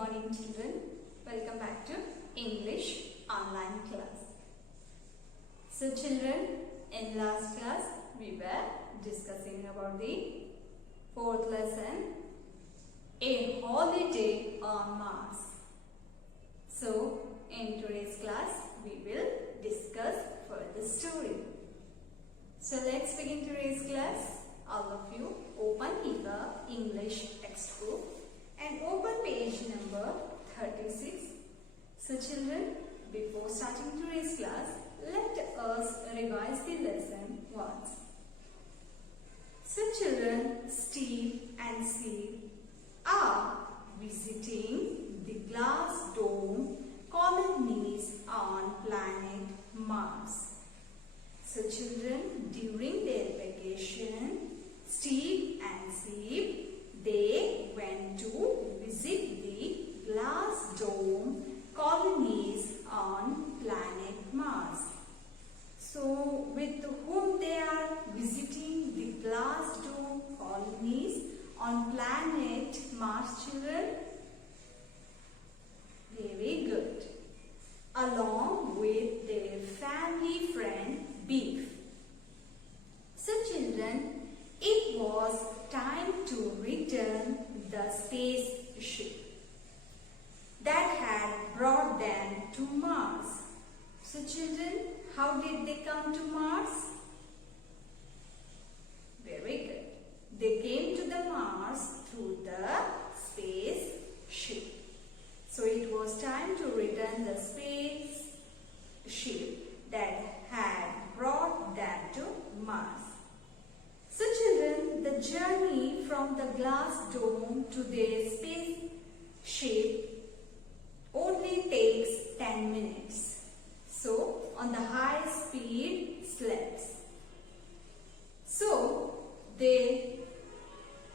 morning children. Welcome back to English online class. So children, in last class we were discussing about the fourth lesson, A Holiday on Mars. So in today's class we will discuss further story. So let's begin today's class. All of you open your English textbook and open page number 36. So children, before starting today's class, let us revise the lesson once. So children, Steve and Steve are visiting the glass dome colonies on planet Mars. So children, during their vacation, Steve and Steve, they went to visit the glass dome colonies on planet Mars. So with whom they are visiting the glass dome colonies on planet Mars, children? Very good. Along with their family friend Beef. So children, it was time to return the spaceship that had brought them to Mars. So children, how did they come to Mars? Very good. They came to the Mars through the spaceship. So it was time to return the spaceship that had brought them to Mars. So children, the journey from the glass dome to their spaceship only takes 10 minutes. So on the high speed sleds. So they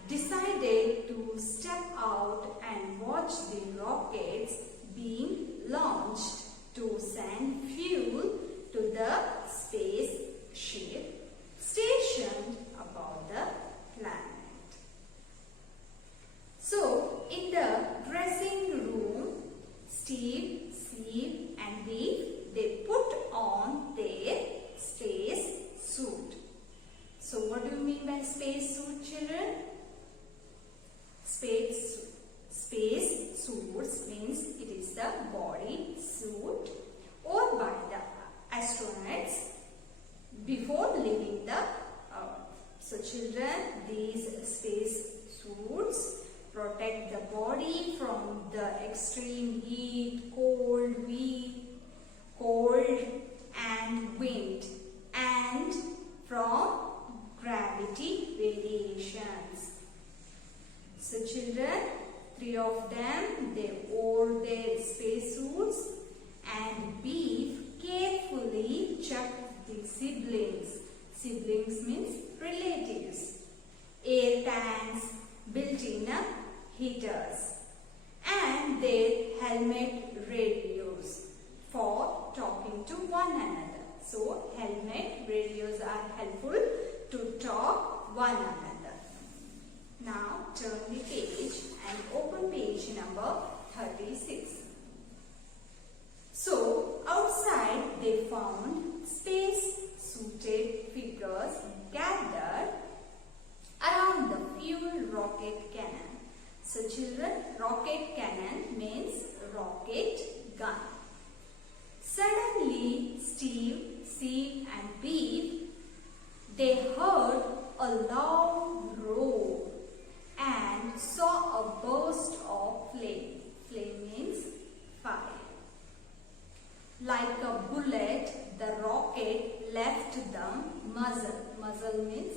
decided to step out and watch the rockets being launched to send fuel to the spaceship stationed above the planet. So in the dressing room, Steve and Beef, they put on their space suit. So what do you mean by space suit, children? Space suits means it is the body suit worn by the astronauts before leaving the Earth. So children, these space suits protect the body from the extreme heat, cold and wind, and from gravity variations. So children, 3 of them, they wore their spacesuits, and Beef carefully checked the siblings. Siblings means relatives. Air tanks, built-in heaters, and their helmet radios for talking to one another. So helmet radios are helpful to talk one another. Now turn the page and open page number 36. So outside they found space-suited figures gathered around the fuel rocket cannon. So children, rocket cannon means rocket gun. Suddenly Steve and Beef, they heard a loud roar and saw a burst of flame. Flame means fire. Like a bullet, the rocket left the muzzle. Muzzle means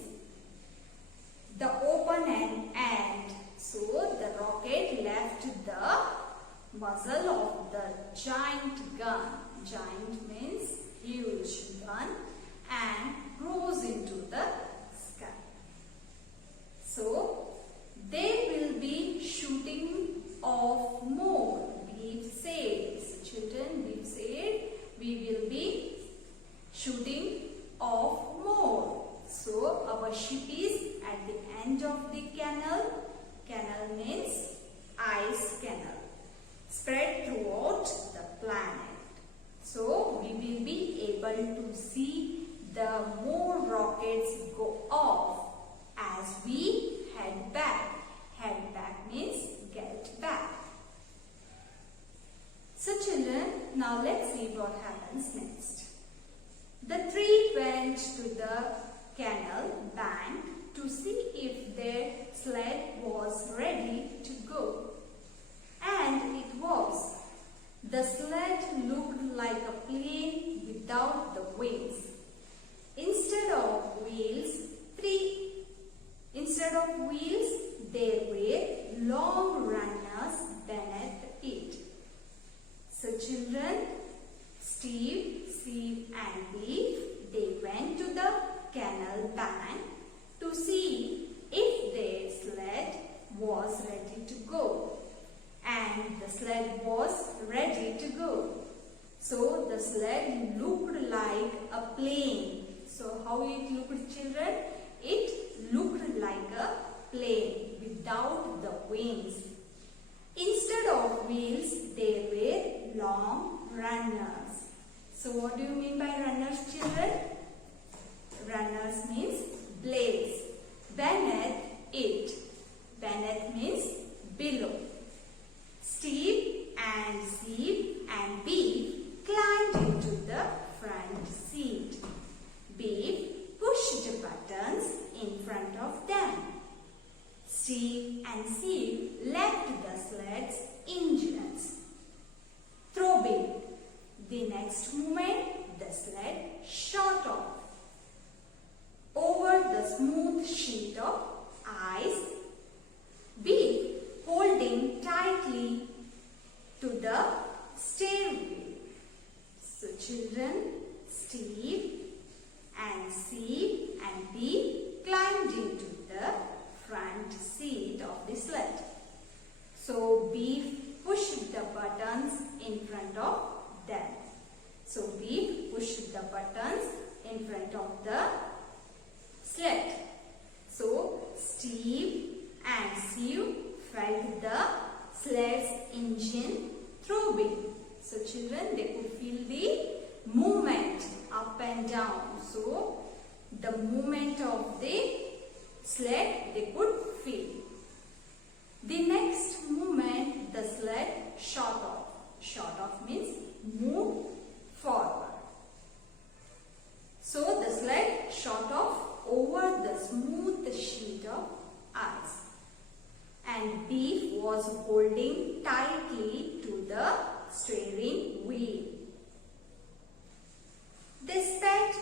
the open end. So the rocket left the muzzle of the giant gun. Giant means huge gun, and rose into the sky. to the canal bank to see if their sled was ready to go. And it was. The sled looked like a plane without the wings. Instead of wheels, there were long runners beneath it. So children, Steve, and Beef, they went to the canal bank to see if their sled was ready to go. And the sled was ready to go. So the sled looked like a plane. So how it looked, children? It looked like a plane without the wings. Instead of wheels, there were long runners. So what do you mean by runners, children? Runners means blades. Beneath it. Beneath means below. Steve and Beef climbed into the front seat. Beef pushed buttons in front of them. Steve left the sled's engines throbbing. The next moment, the sled shot off over the smooth sheet of ice. Beef holding tightly to the steering wheel. So children, Steve and Beef climbed into the front seat of the sled. So Beef pushed the buttons in front of them. So Beef pushed the buttons in front of the sled. So Steve and felt the sled's engine throbbing. So children, they could feel the movement up and down. So the movement of the sled they could feel. The next moment, the sled shot off. Shot off means move forward. So the sled shot off over the smooth sheet of ice. And Beef was holding tightly to the steering wheel. They sped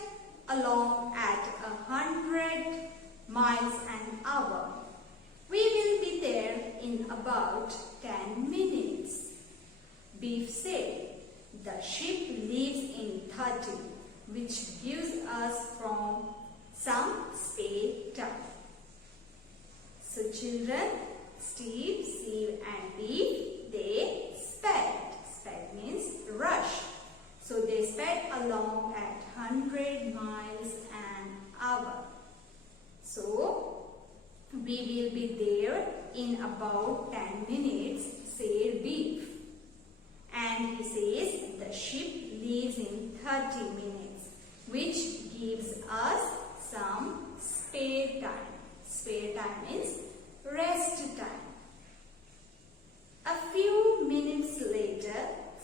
along at 100 miles an hour. We will be there in about 10 minutes. Beef said, the ship leaves in 30, which gives us from some spare time. So children, Steve and Beef, they sped. Sped means rush. So they sped along at 100 miles an hour. So we will be there in about 10 minutes, said Beef. And he says the ship leaves in 30 minutes, which gives us some spare time. Spare time means rest time. A few minutes later,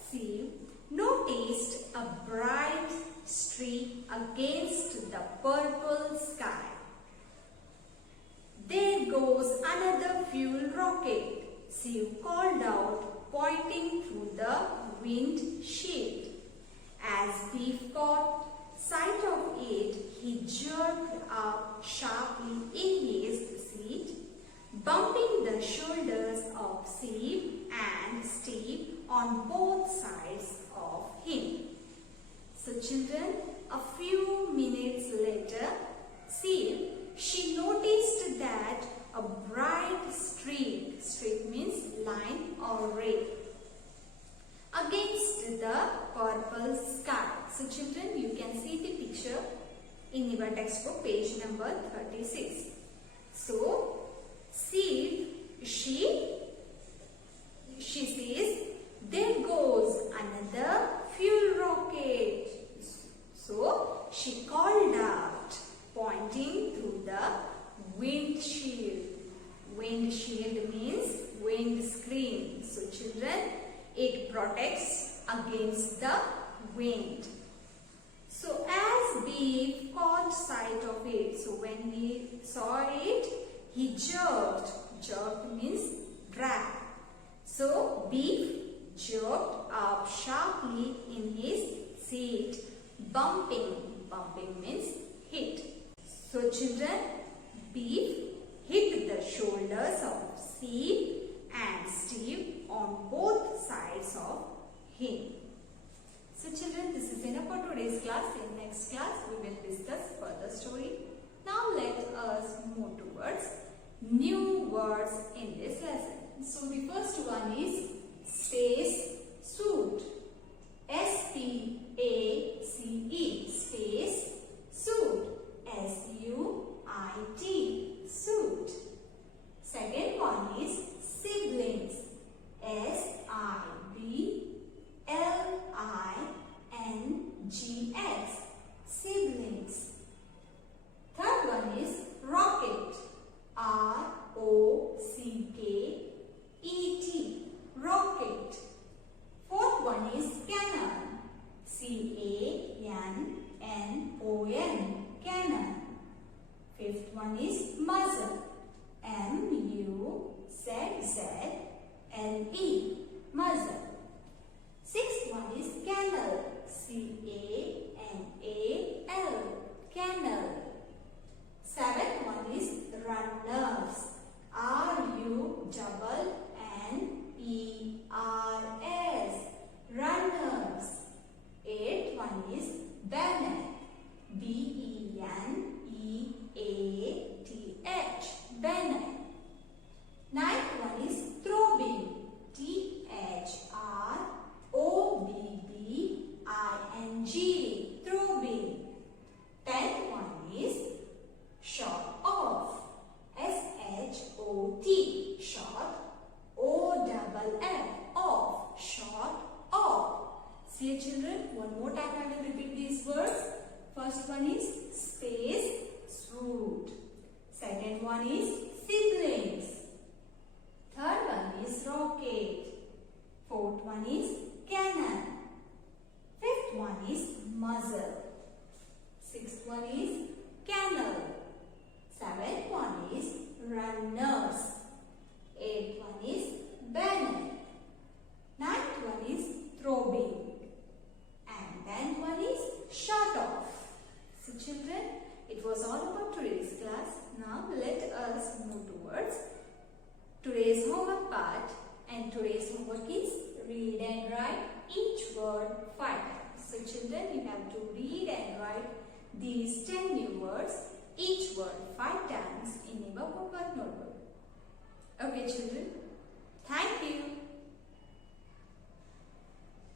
Steve noticed a bright streak against the purple sky. There goes another fuel rocket, Steve called out, pointing through the windshield. As Beef caught sight of it, he jerked up sharply in his seat, bumping the shoulders of Steve on both sides of him. So children, a few minutes later, she noticed that a bright streak means line or ray, against the purple sky. So children, you can see the picture in your textbook, page number 36. So she says, there goes another fuel rocket. So she called out, pointing to the windshield. Windshield means windscreen. So children, it protects against the wind. So as Beef Beef caught sight of it. So when he saw it, he jerked. Jerked means drag. So Beef jerked up sharply in his seat. Bumping. Bumping means hit. So children, Beef hit the shoulders of Sid and Steve on both sides of him. So children, this is enough for today's class. In next class, we will discuss further story. Now let us move towards new words in this lesson. So the first one is space suit. S-P-A-C-E, space suit. S-U-I-T, suit. Second one is siblings. S-I-B-L-I-N-G-S, siblings. Third one is rocket. R-O-C-K-E-T, rocket. Fourth one is cannon. C-A-N-N-O-N, cannon. Fifth one is muzzle. M-U-Z-Z-L-E, muzzle. Sixth one is canal. C-A-N-A-L, canal. Seventh one is runners. R-U-N-N-E-R-S, runners. Eighth one is banner. B-E-N-E-A-T-H, banner. Ninth one is throbbing. T-H-R-O-B-B-I-N-G, throbbing. Tenth one is short off. S-H-O-T, short. O-double-F, off, short off. See children, one more time I will repeat these words. First one is space suit. Second one is siblings. Third one is rocket. Fourth one is cannon. Fifth one is muzzle. Sixth one is canal. Seventh one is runners. Eighth one is banner. Ninth one is throbbing. And tenth one is shut off. So children, it was all about today's class. Now let us move towards today's homework part. And today's homework is read and write each word 5 times. So children, you have to read and write these 10 new words, each word 5 times in your homework notebook. Okay children,